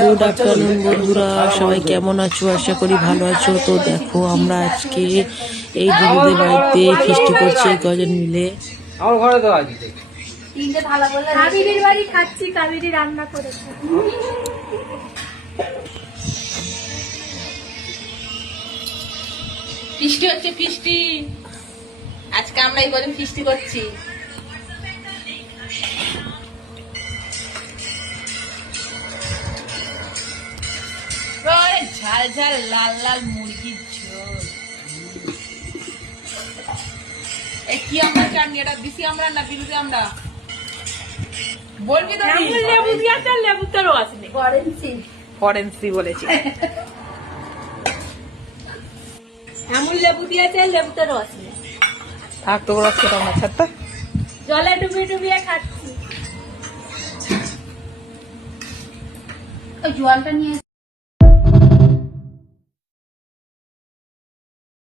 Good afternoon বন্ধুরা, সবাই কেমন আছো? আশা করি ভালো আছো। তো দেখো, আমরা আজকে এই দিদিদের বাড়িতে ফিস্টি করছি কজন মিলে। আমার ঘরে তো আজকে কাবেরীর বাড়ি খাচ্ছি, কাবেরী রান্না করেছে। ফিস্টি হচ্ছে, ফিস্টি। আজকে আমরা এই কদিন ফিস্টি করছি। ঝাল ঝাল লাল লাল মুরগির ঝোল। কি আমরা চাটনি, এটা দিছি আমরা না বিরুদ্ধে আমরা বলবি তো? লেবু দিয়া চাল, লেবু তো রস নেই। ফরেন্সি বলেছি। এমন লেবু দিয়েছে, লেবু তো রস নেই। থাক তো রস খেতাম না, ছাড়তে। জলে ডুবিয়ে ডুবিয়ে খাচ্ছি। ওই জলটা নিয়ে